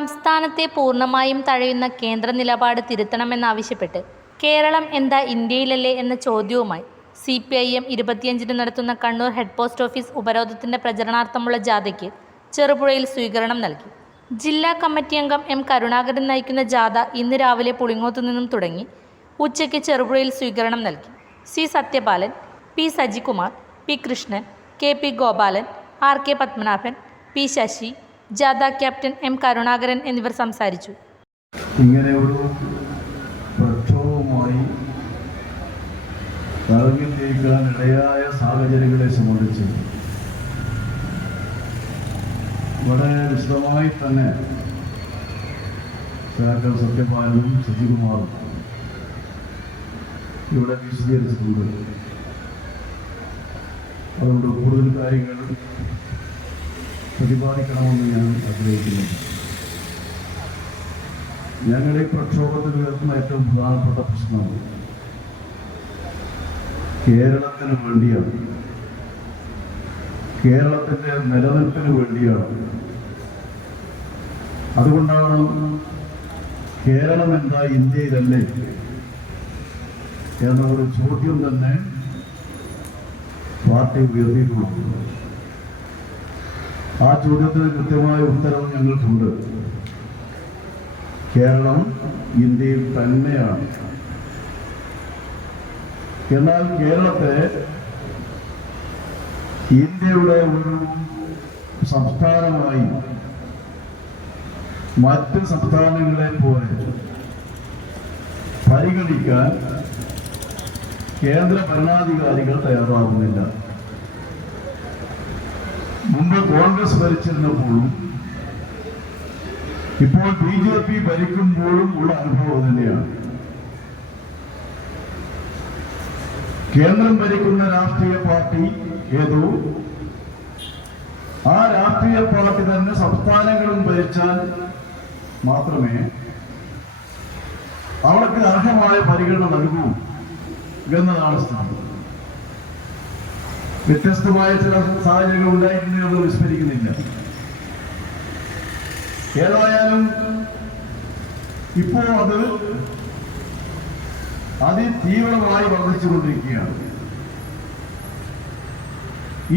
സംസ്ഥാനത്തെ പൂർണ്ണമായും തഴയുന്ന കേന്ദ്ര നിലപാട് തിരുത്തണമെന്നാവശ്യപ്പെട്ട് കേരളം എന്താ ഇന്ത്യയിലല്ലേ എന്ന ചോദ്യവുമായി CPIM 25-ന് നടത്തുന്ന കണ്ണൂർ ഹെഡ് പോസ്റ്റ് ഓഫീസ് ഉപരോധത്തിൻ്റെ പ്രചരണാർത്ഥമുള്ള ജാഥയ്ക്ക് ചെറുപുഴയിൽ സ്വീകരണം നൽകി. ജില്ലാ കമ്മിറ്റി അംഗം M. കരുണാകരൻ നയിക്കുന്ന ജാഥ ഇന്ന് രാവിലെ പുളിങ്ങോത്തു നിന്നും തുടങ്ങി ഉച്ചയ്ക്ക് ചെറുപുഴയിൽ സ്വീകരണം നൽകി. C. Sathyapalan, P. Sajikumar, P. Krishnan, KP Gopalan, RK Padmanabhan, P. Sasi, ജാഥ ക്യാപ്റ്റൻ M. കരുണാകരൻ എന്നിവർ സംസാരിച്ചു. ഇങ്ങനെ ഒരു പ്രക്ഷോഭവുമായി ഇറങ്ങിത്തിരിക്കാൻ ഇടയായ സാഹചര്യങ്ങളെ സംബന്ധിച്ച് വളരെ വിശദമായി തന്നെ സഹകരണ സത്യപാലനും സജികുമാറും ഇവിടെ വിശദീകരിച്ചിട്ടുണ്ട്. അതുകൊണ്ട് കൂടുതൽ കാര്യങ്ങൾ പ്രതിപാദിക്കണമെന്ന് ഞാൻ ആഗ്രഹിക്കുന്നില്ല. ഞങ്ങളുടെ പ്രക്ഷോഭത്തിൽ ഉയർത്തുന്ന ഏറ്റവും പ്രധാനപ്പെട്ട പ്രശ്നം കേരളത്തിന് വേണ്ടിയാണ്, കേരളത്തിൻ്റെ നിലനിൽപ്പിന് വേണ്ടിയാണ്. അതുകൊണ്ടാണ് കേരളം എന്താ ഇന്ത്യയിലല്ലേ എന്ന ഒരു ചോദ്യം തന്നെ പാർട്ടി ഉയർത്തിയിട്ടുള്ളത്. ആ ചോദ്യത്തിന് കൃത്യമായ ഉത്തരവ് ഞങ്ങൾക്കുണ്ട്. കേരളം ഇന്ത്യയിൽ തന്നെയാണ്. എന്നാൽ കേരളത്തെ ഇന്ത്യയുടെ ഒരു സംസ്ഥാനമായി മറ്റ് സംസ്ഥാനങ്ങളെ പോലെ പരിഗണിക്കാൻ കേന്ദ്ര ഭരണാധികാരികൾ തയ്യാറാവുന്നില്ല. മുമ്പ് കോൺഗ്രസ് ഭരിച്ചിരുന്നപ്പോഴും ഇപ്പോൾ BJP ഭരിക്കുമ്പോഴും ഉള്ള അനുഭവം തന്നെയാണ്. കേന്ദ്രം ഭരിക്കുന്ന രാഷ്ട്രീയ പാർട്ടി ഏതോ ആ രാഷ്ട്രീയ പാർട്ടി തന്നെ സംസ്ഥാനങ്ങളും ഭരിച്ചാൽ മാത്രമേ അവർക്ക് അർഹമായ പരിഗണന നൽകൂ എന്നതാണ് സ്ഥിതി. വ്യത്യസ്തമായ ചില സാഹചര്യങ്ങൾ ഉണ്ടായിട്ടുണ്ടെന്ന് വിസ്മരിക്കുന്നില്ല. ഏതായാലും ഇപ്പോൾ അത് അതിതീവ്രമായി വർദ്ധിച്ചുകൊണ്ടിരിക്കുകയാണ്.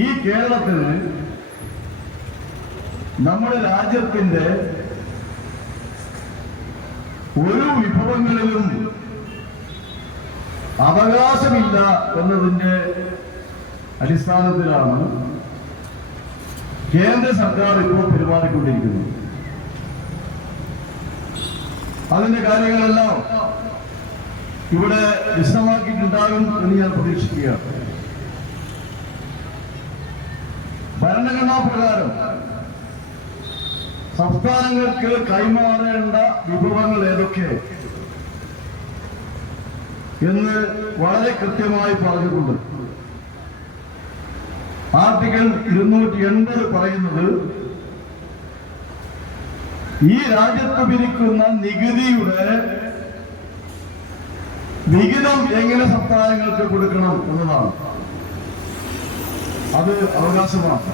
ഈ കേരളത്തിന് നമ്മുടെ രാജ്യത്തിന്റെ ഒരു വിഭവങ്ങളിലും അവകാശമില്ല എന്നതിൻ്റെ അടിസ്ഥാനത്തിലാണ് കേന്ദ്ര സർക്കാർ ഇപ്പോൾ പെരുമാറിക്കൊണ്ടിരിക്കുന്നത്. അതിന്റെ കാര്യങ്ങളെല്ലാം ഇവിടെ വിശദമാക്കിയിട്ടുണ്ടാകും എന്ന് ഞാൻ പ്രതീക്ഷിക്കുകയാണ്. ഭരണഘടനാ പ്രകാരം സംസ്ഥാനങ്ങൾക്ക് കൈമാറേണ്ട വിഭവങ്ങൾ ഏതൊക്കെ എന്ന് വളരെ കൃത്യമായി പറഞ്ഞിട്ടുണ്ട്. ആർട്ടിക്കിൾ 280 പറയുന്നത് ഈ രാജ്യത്ത് പിരിക്കുന്ന നികുതിയുടെ വിഹിതം എങ്ങനെ സംസ്ഥാനങ്ങൾക്ക് കൊടുക്കണം എന്നതാണ്. അത് അവകാശമാണ്.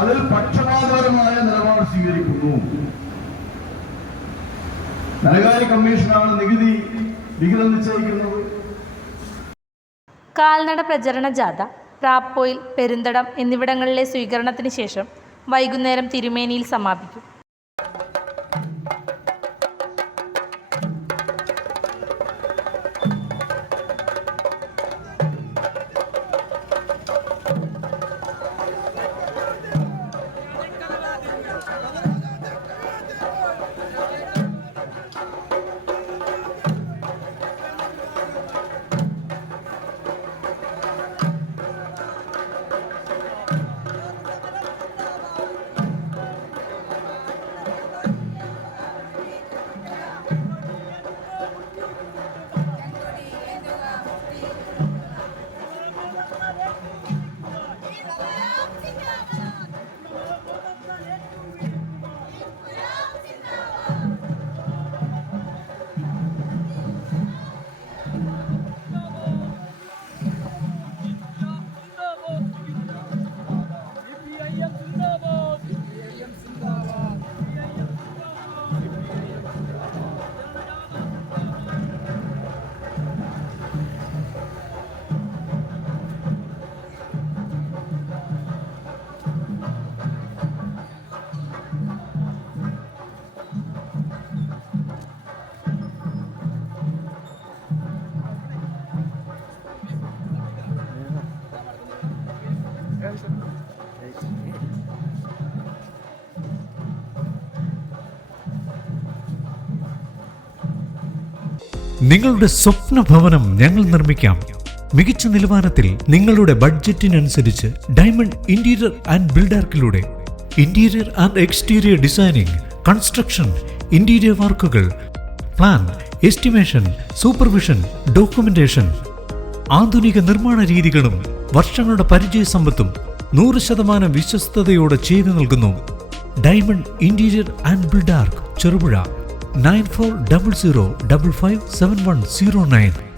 അതിൽ പക്ഷപാതപരമായ നിലപാട് സ്വീകരിക്കുന്നു. ധനകാര്യ കമ്മീഷനാണ് നികുതി വിഹിതം നിശ്ചയിക്കുന്നത്. കാൽനട പ്രചരണ ജാഥ പ്രാപ്പോയിൽ, പെരുന്തടം എന്നിവിടങ്ങളിലെ സ്വീകരണത്തിന് ശേഷം വൈകുന്നേരം തിരുമേനിയിൽ സമാപിക്കും. നിങ്ങളുടെ സ്വപ്ന ഭവനം ഞങ്ങൾ നിർമ്മിക്കാം. മികച്ച നിലവാരത്തിൽ നിങ്ങളുടെ ബഡ്ജറ്റിനനുസരിച്ച് ഡയമണ്ട് ഇന്റീരിയർ ആൻഡ് ബിൽഡാർക്കിലൂടെ interior and exterior designing, construction, interior വർക്കുകൾ, പ്ലാൻ, എസ്റ്റിമേഷൻ, സൂപ്പർവിഷൻ, ഡോക്യുമെന്റേഷൻ, ആധുനിക നിർമ്മാണ രീതികളും വർഷങ്ങളുടെ പരിചയസമ്പത്തും 100% വിശ്വസ്തയോടെ ചെയ്തു നൽകുന്നു. Diamond interior and Buildark, Cherupuzha. 9400557109.